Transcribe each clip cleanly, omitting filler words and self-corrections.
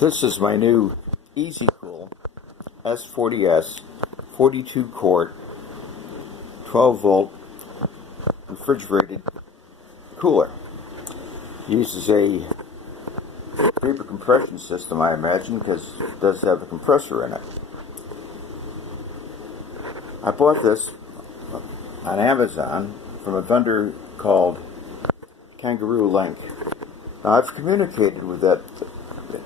This is my new EzziCool S40S 42 quart 12 volt refrigerated cooler. Uses a vapor compression system, I imagine, because it does have a compressor in it. I bought this on Amazon from a vendor called Kangaroo Link. Now, I've communicated with that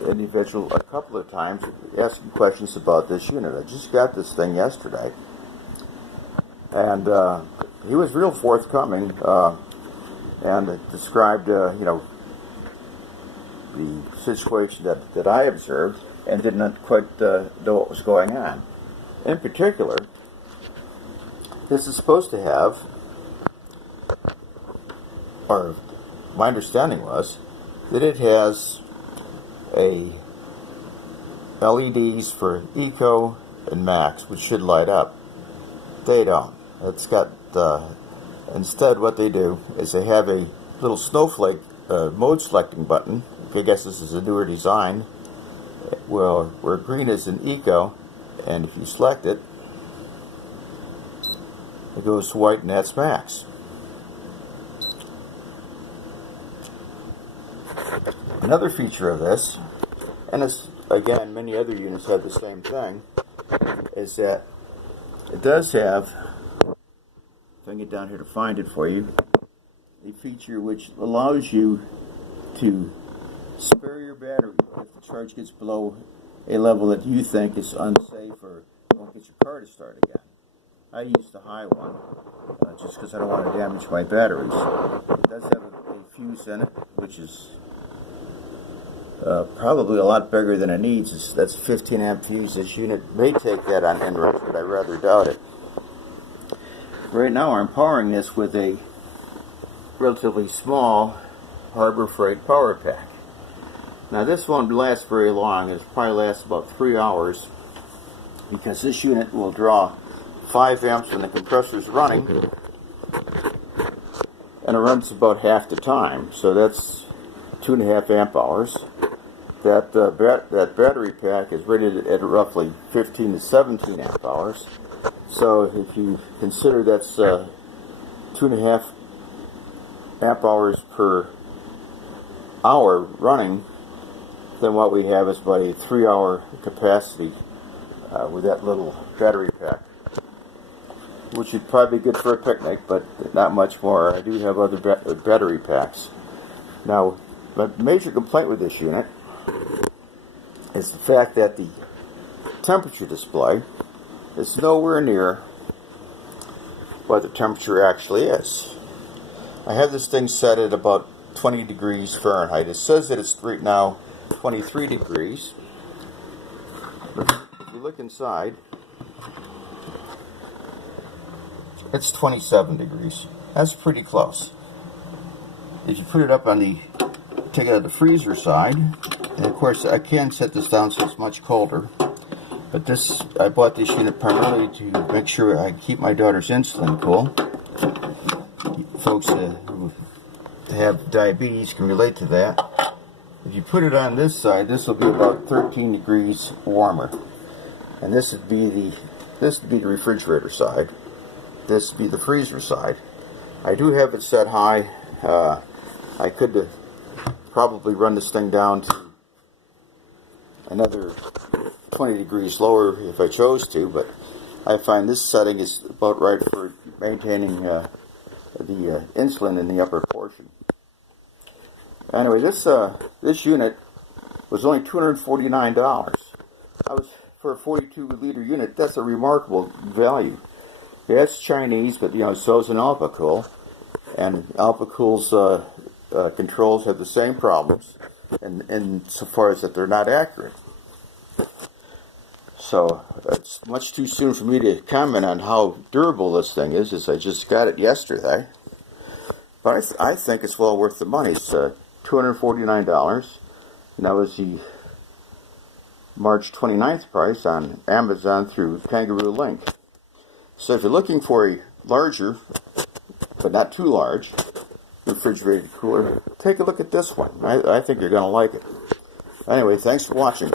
individual a couple of times asking questions about this unit. I just got this thing yesterday, and he was real forthcoming and described the situation that I observed and did not quite know what was going on. In particular, this is supposed to have, or my understanding was, that it has a LEDs for Eco and Max, which should light up. They don't. It's got, instead what they do is they have a little snowflake mode selecting button. I guess this is a newer design, where green is in Eco, and if you select it, it goes to white, and that's Max. Another feature of this, and it's, again, many other units have the same thing, is that it does have, if I can get down here to find it for you, a feature which allows you to spare your battery if the charge gets below a level that you think is unsafe or won't get your car to start again. I use the high one just because I don't want to damage my batteries. It does have a fuse in it, which is probably a lot bigger than it needs. That's 15 amp fuse. This unit may take that on inrush, but I rather doubt it. Right now I'm powering this with a relatively small Harbor Freight power pack. Now this won't last very long. It'll probably last about 3 hours, because this unit will draw 5 amps when the compressor is running, and it runs about half the time, so that's 2.5 amp hours. That battery pack is rated at roughly 15 to 17 amp hours. So if you consider that's 2.5 amp hours per hour running, then what we have is about a 3-hour capacity with that little battery pack, which would probably be good for a picnic, but not much more. I do have other battery packs. Now, my major complaint with this unit is the fact that the temperature display is nowhere near what the temperature actually is. I have this thing set at about 20 degrees Fahrenheit. It says that it's right now 23 degrees. But if you look inside, it's 27 degrees. That's pretty close. If you put it up on the, take it out of the freezer side, and of course I can set this down so it's much colder, but this, I bought this unit primarily to make sure I keep my daughter's insulin cool. Folks who have diabetes can relate to that. If you put it on this side, this will be about 13 degrees warmer, and this would be the refrigerator side. This would be the freezer side. I do have it set high. I could probably run this thing down to another 20 degrees lower if I chose to, but I find this setting is about right for maintaining the insulin in the upper portion. Anyway, this unit was only $249. For a 42-liter unit, that's a remarkable value. Yeah, it's Chinese, but so is an EzziCool, and EzziCool's controls have the same problems, in so far as that they're not accurate. So it's much too soon for me to comment on how durable this thing is, as I just got it yesterday. But I think it's well worth the money. It's $249, and that was the March 29th price on Amazon through Kangaroo Link. So if you're looking for a larger, but not too large, refrigerated cooler, take a look at this one. I think you're going to like it. Anyway, thanks for watching.